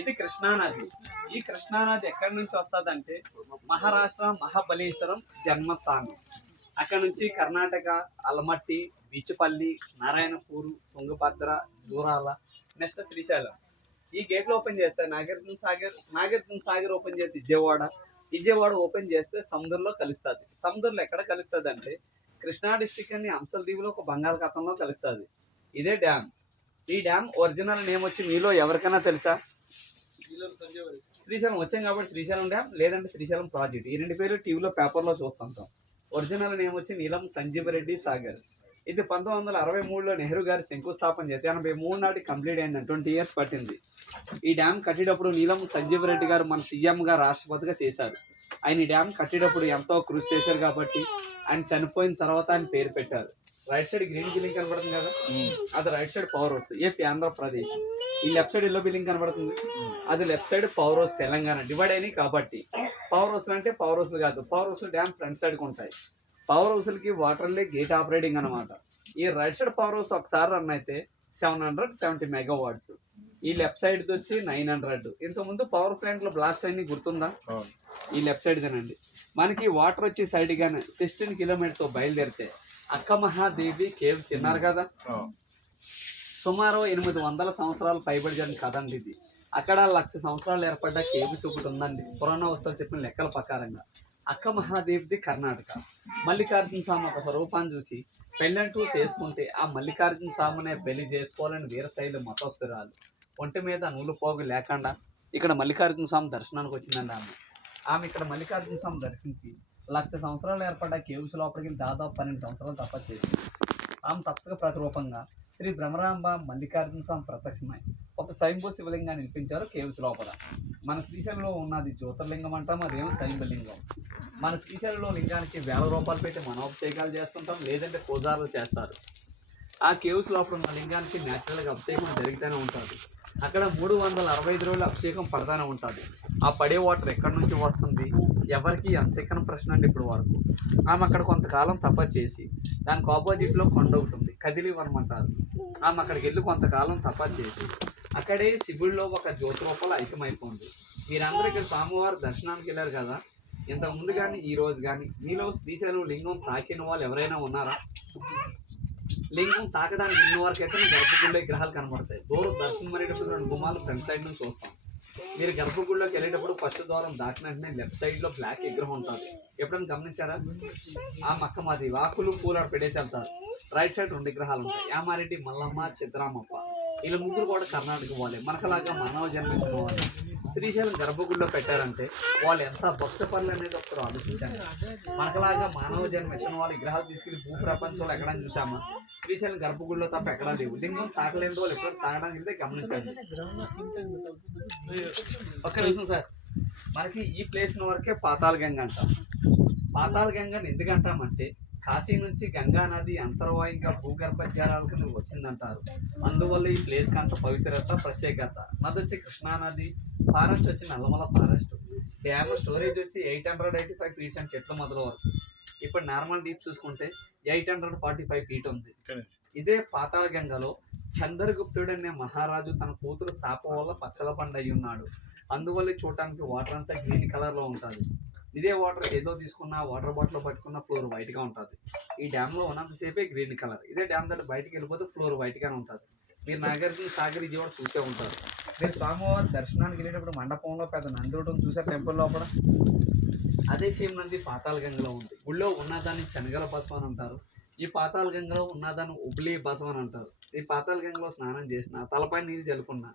ఇది కృష్ణానది. ఈ కృష్ణానది ఎక్కడి నుంచి వస్తుందంటే మహారాష్ట్ర మహాబలేశ్వరం జన్మస్థానం. అక్కడ నుంచి కర్ణాటక అలమట్టి బీచ్పల్లి నారాయణపూర్ తుంగభద్ర దూరాల నెక్స్ట్ శ్రీశైలం. ఈ గేట్లు ఓపెన్ చేస్తే నాగార్జున సాగర్ నాగార్జున సాగర్ ఓపెన్ చేస్తే విజయవాడ విజయవాడ ఓపెన్ చేస్తే సముద్రంలో కలుస్తుంది. సముద్రంలో ఎక్కడ కలుస్తుంది అంటే కృష్ణా డిస్టిక్ అని అంశల దీవులో ఒక బంగాళాఖాతంలో కలుస్తుంది. ఇదే డ్యామ్. ఈ డ్యామ్ ఒరిజినల్ నేమ్ వచ్చి మీలో ఎవరికైనా తెలుసా? శ్రీశైలం వచ్చాం కాబట్టి శ్రీశైలం డ్యామ్ లేదంటే శ్రీశైలం ప్రాజెక్ట్. ఈ రెండు పేర్లు టీవీలో పేపర్లో చూస్తుంటాం. ఒరిజినల్ నేమ్ వచ్చి నీలం సంజీవ రెడ్డి సాగర్. ఇది పంతొమ్మిది వందల అరవై మూడులో నెహ్రూ గారి శంకుస్థాపన చేసి ఎనభై మూడు నాటికి కంప్లీట్ అయింది ట్వంటీ ఇయర్స్ పట్టింది. ఈ డ్యామ్ కట్టేటప్పుడు నీలం సంజీవ రెడ్డి గారు మన సీఎంగా రాష్ట్రపతిగా చేశారు. ఆయన ఈ డ్యామ్ కట్టేటప్పుడు ఎంతో కృషి చేశారు కాబట్టి ఆయన చనిపోయిన తర్వాత ఆయన పేరు పెట్టారు. రైట్ సైడ్ గ్రీన్ బిల్డింగ్ కనబడుతుంది కదా? అది right side power house AP Andhra Pradesh ఈ లెఫ్ట్ సైడ్ ఎల్లో బిల్డింగ్ కనబడుతుంది. అది left side power house Telangana. Divide అయినాయి కాబట్టి. పవర్ హౌస్లు అంటే పవర్ హౌస్లు కాదు. పవర్ హౌస్ డ్యామ్ ఫ్రంట్ సైడ్కి ఉంటాయి. పవర్ హౌస్లకి వాటర్లే గేట్ ఆపరేటింగ్ అన్నమాట. ఈ రైట్ సైడ్ పవర్ హౌస్ ఒకసారి రన్ అయితే సెవెన్ హండ్రెడ్ సెవెంటీ మెగావాట్స్ ఈ లెఫ్ట్ సైడ్ వచ్చి నైన్ హండ్రెడ్ ఇంతకుముందు పవర్ ప్లాంట్లో బ్లాస్ట్ అయింది గుర్తుందా? ఈ లెఫ్ట్ సైడ్ కానండి మనకి వాటర్ వచ్చి సైడ్ గానే సిక్స్టీన్ కిలోమీటర్స్ బయలుదేరితే అక్క మహాదేవి కేవ్స్ విన్నారు కదా? సుమారు ఎనిమిది వందల సంవత్సరాలు పైబడి జరిగిన కథ అండి ఇది. అక్కడ లక్ష సంవత్సరాలు ఏర్పడ్డ కేవ్స్ ఒకటి ఉందండి. పురాణ వస్తువులు చెప్పిన లెక్కల ప్రకారంగా. అక్క మహాదేవిది కర్ణాటక. మల్లికార్జున స్వామి ఒక స్వరూపాన్ని చూసి పెళ్ళంటూ చేసుకుంటే ఆ మల్లికార్జున స్వామినే పెళ్ళి చేసుకోవాలని వీరశైలి మతస్థురాలు. ఒంటి మీద నూలు పోగు లేకుండా ఇక్కడ మల్లికార్జున స్వామి దర్శనానికి వచ్చిందండి ఆమె. ఆమె ఇక్కడ మల్లికార్జున స్వామి దర్శించి లక్ష సంవత్సరాలు ఏర్పడ్డ కేవ్స్ లోపలికి దాదాపు పన్నెండు సంవత్సరాలు తప్ప చేసింది. ఆమె తపస్సుకు ప్రతిరూపంగా శ్రీ భ్రమరాంబ మల్లికార్జున స్వామి ప్రత్యక్షమై ఒక స్వయంభూ శివలింగాన్ని నిలిపించారు కేవ్స్ లోపల. మన శ్రీశైలంలో ఉన్నది జ్యోతిర్లింగం అంటాం అదేమో స్వయంభలింగం మన శ్రీశైలంలో లింగానికి వేల రూపాయలు పెట్టి మనోభిషేకాలు చేస్తుంటాం లేదంటే పూజారులు చేస్తారు. ఆ కేవ్స్ లోపల ఉన్న లింగానికి న్యాచురల్గా అభిషేకం జరుగుతూనే ఉంటుంది. అక్కడ మూడు వందల అరవై ఐదు రోజులు అభిషేకం పడతానే ఉంటుంది. ఆ పడే వాటర్ ఎక్కడి నుంచి వస్తుంది? ఎవరికి అంతెక్కని ప్రశ్న అండి ఇప్పుడు వరకు ఆమె అక్కడ కొంతకాలం తప చేసి దానికి ఆపోజిట్లో కొండ ఒకటి ఉంది కదిలి వనం ఆమె అక్కడికి వెళ్ళి కొంతకాలం తప చేసి అక్కడే శివుడిలో ఒక జ్యోతి రూపాలు ఐక్యమైపోయింది. మీరందరూ ఇక్కడ స్వామివారి దర్శనానికి వెళ్ళారు కదా? ఇంతకుముందు కానీ ఈ రోజు కానీ మీలో శ్రీశైలం లింగం తాకిన వాళ్ళు ఎవరైనా ఉన్నారా? లింగం తాకడానికి ఉన్న వరకు అయితే గర్భగుడిలో గ్రహాలు కనబడతాయి. దూరం దర్శనం అనేటప్పుడు రెండు గుమాలు ఫ్రంట్ సైడ్ నుంచి చూస్తాం. మీరు గర్భగుడిలోకి వెళ్ళేటప్పుడు ఫస్ట్ ద్వారం దాటిన వెంటనే లెఫ్ట్ సైడ్లో బ్లాక్ విగ్రహం ఉంటుంది. ఎప్పుడైనా గమనించారా? ఆ మక్క మాది వాకులు పూలు ఆడ పెట్టేసి వెళ్తారు. రైట్ సైడ్ రెండు విగ్రహాలు ఉంటాయి. యామారెడ్డి మల్లమ్మ చిత్రామప్ప. వీళ్ళ ముగ్గురు కూడా కర్ణాటక వాళ్ళే. మనకలాగా మానవ జన్మించిన శ్రీశైలం గర్భగుడిలో పెట్టారంటే వాళ్ళు ఎంత భక్త పనులు అనేది ఒకరు ఆలోచించారు మనకలాగా మానవ జన్మ ఎత్తిన వాళ్ళు విగ్రహాలు తీసుకెళ్ళి భూ ప్రపంచంలో ఎక్కడ చూసామా శ్రీశైలం గర్భగుడిలో తప్ప ఎక్కడా లేవు. దీన్ని తాగలేని వాళ్ళు ఎప్పుడు తాగడానికి వెళ్తే గమనించండి. ఒక్క నిమిషం సార్. మనకి ఈ ప్లేస్ వరకే పాతాళ గంగ అంటాం. పాతాళ గంగని ఎందుకంటామంటే కాశీ నుంచి గంగా నది అంతర్వాయంగా భూగర్భ జలాల కింద వచ్చిందంటారు. అందువల్ల ఈ ప్లేస్కి అంత పవిత్రత ప్రత్యేకత. నది వచ్చి కృష్ణా నది ఫారెస్ట్ వచ్చి నల్లమల ఫారెస్ట్ డ్యామ్ స్టోరేజ్ వచ్చి eight hundred eighty five feets and చెట్ల మొదల వరకు. ఇప్పుడు నార్మల్ డీప్ చూసుకుంటే eight hundred forty five feet ఉంది. ఇదే పాతాళ గంగలో చంద్రగుప్తుడు అనే మహారాజు తన కూతురు శాపం వల్ల పచ్చల పండు అయి ఉన్నాడు అందువల్ల చూడటానికి వాటర్ అంతా గ్రీన్ కలర్లో ఉంటుంది. ఇదే వాటర్ ఏదో తీసుకున్న వాటర్ బాటిల్ పట్టుకున్న ఫ్లోర్ వైట్గా ఉంటుంది. ఈ డ్యామ్లో ఉన్నంతసేపే గ్రీన్ కలర్ ఇదే డ్యామ్ దగ్గర బయటికి వెళ్ళిపోతే ఫ్లోర్ వైట్గానే ఉంటుంది. మీరు నాగార్జున సాగర్ ఇది కూడా చూసే ఉంటారు. మీరు స్వామివారి దర్శనానికి వెళ్ళేటప్పుడు మండపంలో పెద్ద నంది నందుడు చూసే టెంపుల్ లోపల? అదే సేమ్ నంది పాతాళ గంగలో ఉంది. గుళ్ళో ఉన్నదాన్ని శనగల బసం అని అంటారు. ఈ పాతాళ గంగలో ఉన్నదాన్ని ఉబ్లీ బసం అని అంటారు. ఈ పాతాళ గంగలో స్నానం చేసిన తలపై నీరు జలుకున్నా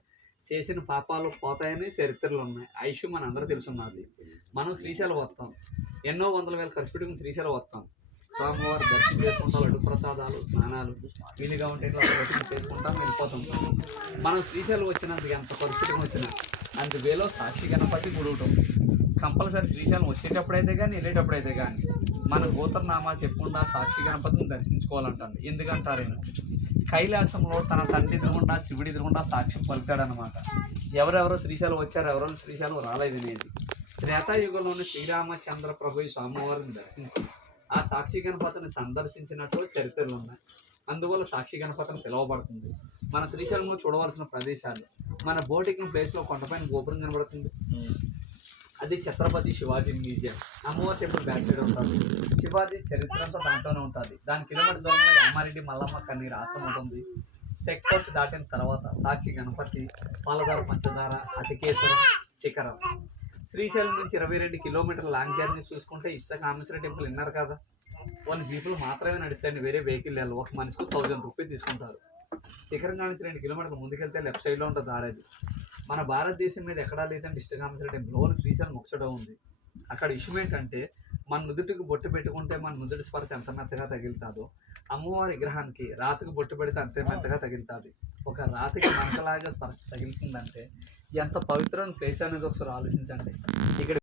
చేసిన పాపాలు పోతాయని చరిత్రలు ఉన్నాయి. ఐషు మన అందరూ తెలుసున్నది మనం శ్రీశైలం వస్తాం. ఎన్నో వందల వేల ఖర్చు పెట్టుకుని శ్రీశైలం వస్తాం. స్వామివారి దర్శనం చేసుకుంటాం లడ్డు ప్రసాదాలు స్నానాలు. వీలుగా ఉంటే ఇట్లా దర్శనం చేసుకుంటాం వెళ్ళిపోతాం. మనం శ్రీశైలం వచ్చినందుకు ఎంత పరిస్థితికి వచ్చినా అంత వేలో సాక్షి గణపతి గుడి ఉంటుంది కంపల్సరీ శ్రీశైలం వచ్చేటప్పుడైతే కానీ వెళ్ళేటప్పుడైతే కానీ మన గోత్రనామా చెప్పుకుండా సాక్షి గణపతిని దర్శించుకోవాలంటాను ఎందుకంటారేమో కైలాసంలో తన తండ్రి ఎదురుగుండా శివుడి ఎదురుగుండా సాక్ష్యం పలికాడనమాట ఎవరెవరో శ్రీశైలం వచ్చారు ఎవరెవరు శ్రీశైలం రాలేదు అనేది. త్రేతాయుగంలోని శ్రీరామచంద్ర ప్రభు స్వామివారిని దర్శించి ఆ సాక్షి గణపతిని సందర్శించినట్టు చరిత్రలు ఉన్నాయి. అందువల్ల సాక్షి గణపతిని పిలువబడుతుంది. మన శ్రీశైలంలో చూడవలసిన ప్రదేశాలు మన బోటికి ప్లేస్లో కొండపైన గోపురం కనబడుతుంది. అది ఛత్రపతి శివాజీ మ్యూజియం. అమ్మవారి టెంపుల్ బ్యాక్ సైడ్ ఉంటుంది శివాజీ చరిత్ర అంతా దాంట్లోనే ఉంటుంది. దాని కిలోమీటర్ దూరంలో రామారెడ్డి మల్లమ్మ కన్నీరు ఆశ్రమం ఉంటుంది. చెక్ పోస్ట్ దాటిన తర్వాత సాక్షి గణపతి పాలదార పంచదార అటికేశ్వరం శిఖరం. శ్రీశైలం నుంచి ఇరవై రెండు కిలోమీటర్ల లాంగ్ జర్నీ చూసుకుంటే ఇష్ట కామేశ్వర టెంపుల్ విన్నారు కదా. వాళ్ళు జీపులు మాత్రమే నడుస్తాయని వేరే వెహికల్ వెళ్ళాలి ఒక మనిషికి థౌజండ్ రూపీస్ తీసుకుంటారు. శిఖరం కానించి రెండు కిలోమీటర్లు ముందుకెళ్తే లెఫ్ట్ సైడ్లో ఉంటుంది దారేది మన భారతదేశం మీద ఎక్కడా లేదంటే ఇష్టకామేశ్వర టెంపుల్. ఓన్లీ శ్రీశైలం ఒకచోట ఉంది. అక్కడ ఇష్యూ ఏంటంటే మన నుదుటికి బొట్టు పెట్టుకుంటే మన నుదుటి స్పర్శ ఎంత మెత్తగా తగులుతుందో అమ్మవారి విగ్రహానికి రాతికి బొట్టు పెడితే అంతే మెత్తగా తగులుతుంది. ఒక రాతికి మంటలాగా స్పర్శ తగులుతుందంటే ఎంత పవిత్రమైన ప్లేస్ అనేది ఒకసారి ఆలోచించండి. ఇక్కడ